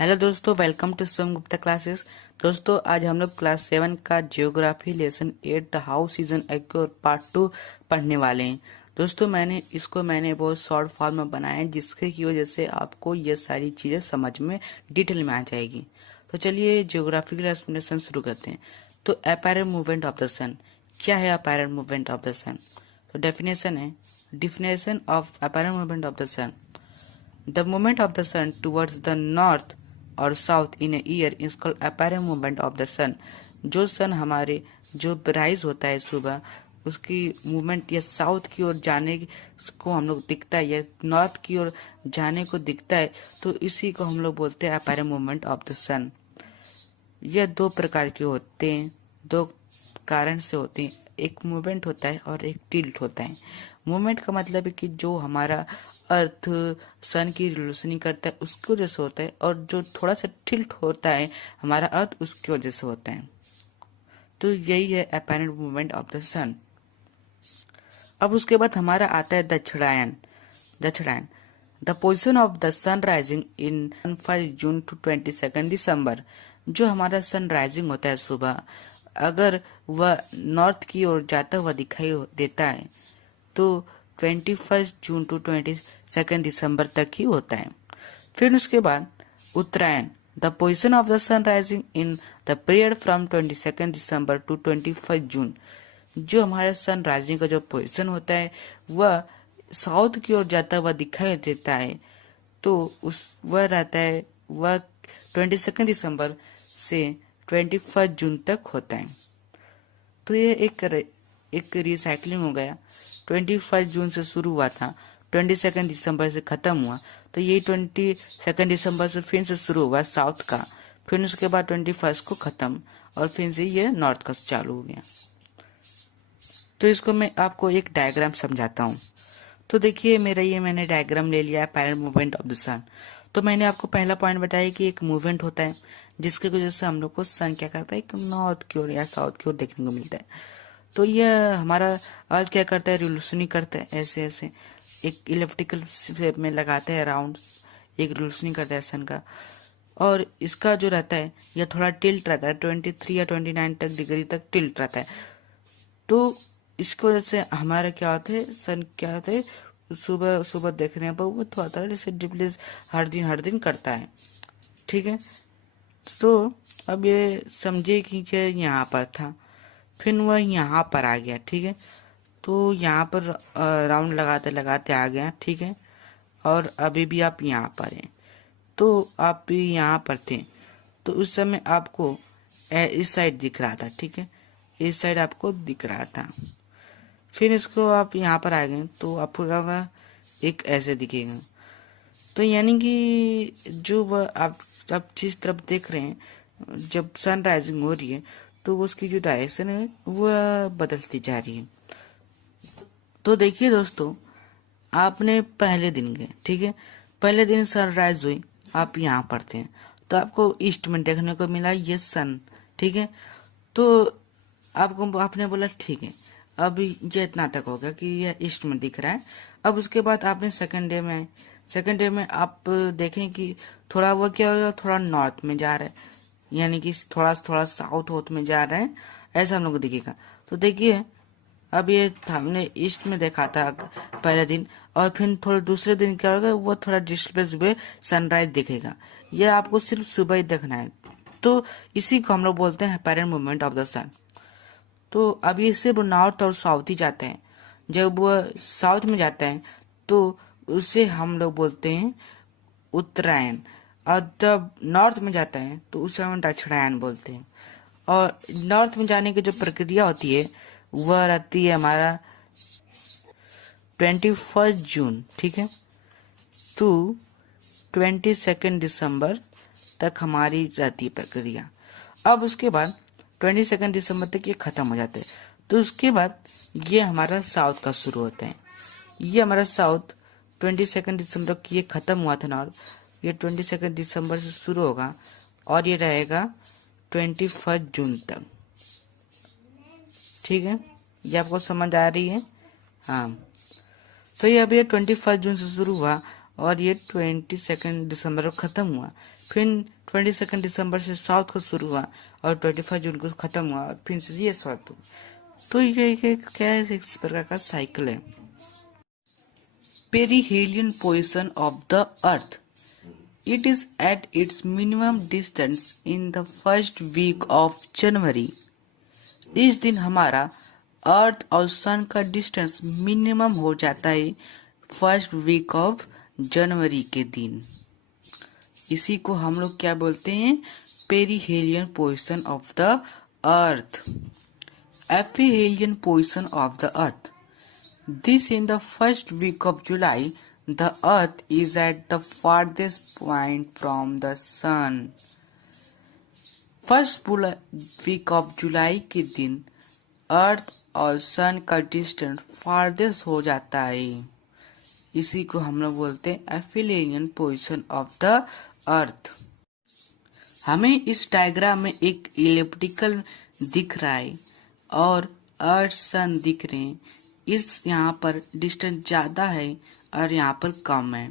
Hello दोस्तों, welcome to Som Gupta classes. दोस्तों, आज हम लोग क्लास 7 का geography lesson 8 the house season एक्योर पार्ट 2 पढ़ने वाले हैं। दोस्तों, मैंने बहुत शॉर्ट फॉर्म में बनाया है, जिसके की वजह से आपको ये सारी चीज़ें समझ में डिटेल में आ जाएगी। तो चलिए जियोग्राफिकल एक्सप्लेनेशन शुरू करते हैं। तो apparent movement of the sun, क्या है apparent movement of the sun? तो definition of apparent movement of the sun: the movement of the sun towards the north और south in a year is called apparent movement of the sun. जो sun हमारे जो rise होता है सुबह, उसकी movement या साउथ की ओर जाने को हम लोग दिखता है या नॉर्थ की ओर जाने को दिखता है, तो इसी को हम लोग बोलते हैं अपैरेंट मूवमेंट ऑफ द सन। यह दो प्रकार के होते हैं, दो कारण से होते हैं। एक मूवमेंट होता है और एक टिल्ट होता है। मूवमेंट का मतलब है कि जो हमारा अर्थ सन की रोशनी करता है उसकी वजह से होता है, और जो थोड़ा सा टिल्ट होता है हमारा अर्थ उसकी वजह से होता है। तो यही है apparent movement of the sun. अब उसके बाद हमारा आता है दक्षिणायन। दक्षिणायन the position of the sun rising in 1 June to 22 December. जो हमारा सन राइजिंग होता है सुबह, अगर वह नॉर्थ की ओर जाता हुआ दिखाई देता है तो 21 जून टू 22 दिसंबर तक ही होता है। फिर उसके बाद Uttarayan the position of the sun rising in the period from 22 December to 21 June. जो हमारे सन राइजिंग का जो पोजिशन होता है वह साउथ की ओर जाता हुआ दिखाई देता है, तो वह रहता है, वह 22 दिसंबर से 21 जून तक होता है। तो ये एक रिसाइकलिंग हो गया। 21 जून से शुरू हुआ था, 22 दिसंबर से खत्म हुआ, तो ये 22 दिसंबर से फिर से शुरू हुआ साउथ का, फिर उसके बाद 21 को खत्म, और फिर से ये नॉर्थ का चालू हो गया। तो इसको मैं आपको एक डायग्राम समझाता हूँ। तो देखिए मैंने डायग्राम ले लिया है apparent movement of the sun. तो मैंने आपको पहला पॉइंट बताया कि एक मूवमेंट होता है जिसकी वजह से हम लोग को सन क्या करता है, नॉर्थ की ओर या साउथ की ओर देखने को मिलता है। तो यह हमारा अर्थ क्या करता है, रिवोल्यूशनी करता है, ऐसे ऐसे एक इलेप्टिकल शेप में लगाता है राउंड, एक रिवोल्यूशनी करता है सन का। और इसका जो रहता है यह थोड़ा टिल्ट रहता है, 23 या 29 तक डिग्री तक टिल्ट रहता है। तो इसकी वजह से हमारा क्या होता है, सन क्या होता है, सुबह सुबह देखने पर वो थोड़ा जैसे डिप्लीज हर दिन करता है। ठीक है, तो अब ये समझिए कि क्या यहाँ पर था, फिर वह यहाँ पर आ गया। ठीक है, तो यहाँ पर राउंड लगाते लगाते आ गया। ठीक है, और अभी भी आप यहाँ पर हैं, तो आप भी यहाँ पर थे, तो उस समय आपको इस साइड दिख रहा था। ठीक है, इस साइड आपको दिख रहा था। फिर इसको आप यहाँ पर आ गए तो आपको क्या एक ऐसे दिखेगा। तो यानी कि जो वह आप जिस तरफ देख रहे हैं, जब सन राइजिंग हो रही है तो उसकी जो डायरेक्शन है वह बदलती जा रही है। तो देखिए दोस्तों, आपने पहले दिन गए, ठीक है, पहले दिन सनराइज हुई, आप यहाँ पर थे, तो आपको ईस्ट में देखने को मिला ये सन। ठीक है, तो आपने बोला ठीक है, अब ये इतना तक हो गया कि ये ईस्ट में दिख रहा है। अब उसके बाद आपने सेकंड डे में आप देखें कि थोड़ा वो क्या होगा, थोड़ा नॉर्थ में जा रहा है, यानी कि थोड़ा थोड़ा साउथ में जा रहा है, ऐसा हम लोग को दिखेगा। तो देखिए, अब ये हमने ईस्ट में देखा था पहले दिन, और फिर थोड़ा दूसरे दिन क्या होगा, वो थोड़ा डिस्प्लेस हुए सनराइज दिखेगा। ये आपको सिर्फ सुबह ही देखना है। तो इसी को हम लोग बोलते हैं apparent movement of the sun. तो अब ये सिर्फ नॉर्थ और साउथ ही जाते हैं। जब वो साउथ में जाते हैं तो उसे हम लोग बोलते हैं उत्तरायण, और जब नॉर्थ में जाता है तो उसे हम दक्षिणायन बोलते हैं। और नॉर्थ में जाने की जो प्रक्रिया होती है वह रहती है हमारा 21 जून, ठीक है, तो 22 दिसंबर तक हमारी रहती है प्रक्रिया। अब उसके बाद 22 दिसंबर तक ये खत्म हो जाता है, तो उसके बाद ये हमारा साउथ का शुरू होता है। ये हमारा साउथ 22 दिसंबर तक ये खत्म हुआ था नॉर्थ, ये 22 दिसंबर से शुरू होगा और ये रहेगा 21 जून तक। ठीक है, ये आपको समझ आ रही है? हाँ, तो ये अभी 21 जून से शुरू हुआ और ये 22 दिसंबर को ख़त्म हुआ। फिर 22 दिसंबर से साउथ को शुरू हुआ और 25 जून को ख़त्म हुआ और फिर से ये साउथ। तो ये क्या है, इस प्रकार का साइकिल है। Perihelion position of the earth, it is at its minimum distance in the first week of January. इस दिन हमारा अर्थ और सन का डिस्टेंस मिनिमम हो जाता है फर्स्ट वीक ऑफ जनवरी के दिन। इसी को हम लोग क्या बोलते हैं, perihelion position of the earth. Aphelion position of the earth, this in the first week of July the earth is at the farthest point from the sun. First week of July के दिन अर्थ और सन का distance farthest हो जाता है। इसी को हम लोग बोलते हैं एपिहेलियन पोजीशन ऑफ द अर्थ। हमें इस डायग्राम में एक इलिप्टिकल दिख रहा है और अर्थ सन दिख रहे हैं। इस यहाँ पर डिस्टेंस ज्यादा है और यहाँ पर कम है।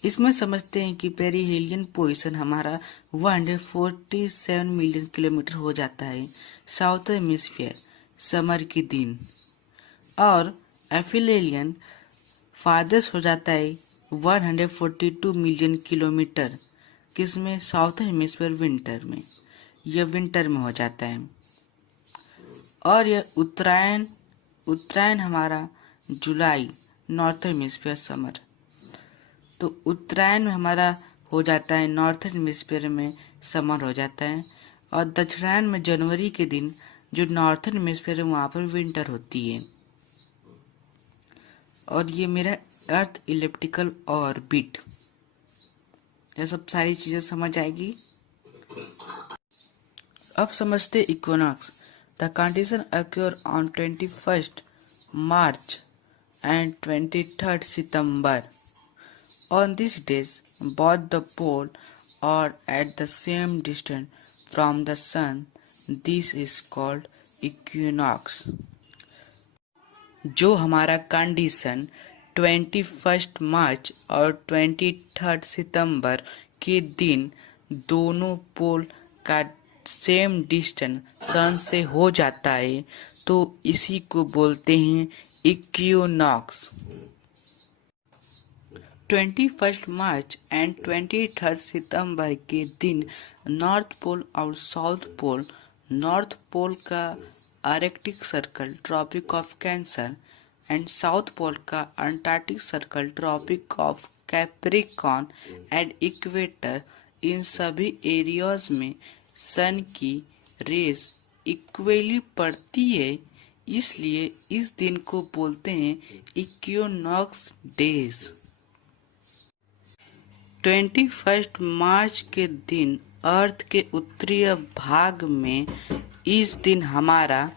इसमें समझते हैं कि पेरिहेलियन पोजीशन हमारा 147 मिलियन किलोमीटर हो जाता है साउथ हेमिस्फीयर समर के दिन, और एपिहेलियन फारदेस्ट हो जाता है 142 मिलियन किलोमीटर, किसमें, साउथ हेमिस्फीयर विंटर में, यह विंटर में हो जाता है। और यह उत्तरायण हमारा जुलाई, नॉर्थ हेमिस्फीयर समर। तो उत्तरायण में हमारा हो जाता है नॉर्थ हेमिस्फीयर में समर हो जाता है, और दक्षिणायन में जनवरी के दिन जो नॉर्थन हेमिस्फीयर है वहां पर विंटर होती है। और ये मेरा अर्थ इलिप्टिकल ऑर्बिट। ये सब सारी चीजें समझ आएगी। अब समझते equinox. The condition acquire on 21 March and 23rd September. On these days, both the poles are at the same distance from the sun. This is called equinox. जो हमारा कंडीशन 21 मार्च और 23rd सितंबर के दिन दोनों पोल का सेम डिस्टेंस सन से हो जाता है, तो इसी को बोलते हैं इक्विनॉक्स। 21 मार्च एंड 23rd सितंबर के दिन नॉर्थ पोल और साउथ पोल, नॉर्थ पोल का Arctic circle tropic of Cancer and south pole का Antarctic circle tropic of Capricorn and equator, इन सभी एरियाज में सन की रेस इक्वली पड़ती है, इसलिए इस दिन को बोलते हैं इक्विनॉक्स डेज। 21 मार्च के दिन अर्थ के उत्तरी भाग में इस दिन हमारा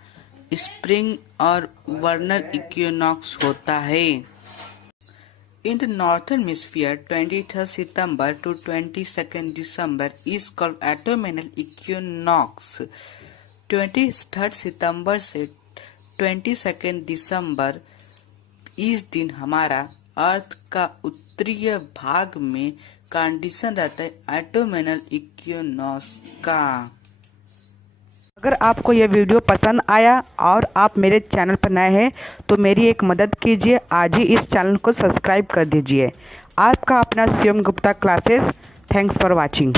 स्प्रिंग और वर्नर इक्विनॉक्स होता है। In the northern hemisphere, 23rd September to 22nd December is called autumnal equinox. 23rd सितंबर से 22nd दिसंबर इस दिन हमारा अर्थ का उत्तरीय भाग में कंडीशन रहता है ऑटोमिनल इक्विनॉक्स का। अगर आपको यह वीडियो पसंद आया और आप मेरे चैनल पर नए हैं तो मेरी एक मदद कीजिए, आज ही इस चैनल को सब्सक्राइब कर दीजिए। आपका अपना Shivam Gupta classes. Thanks for watching.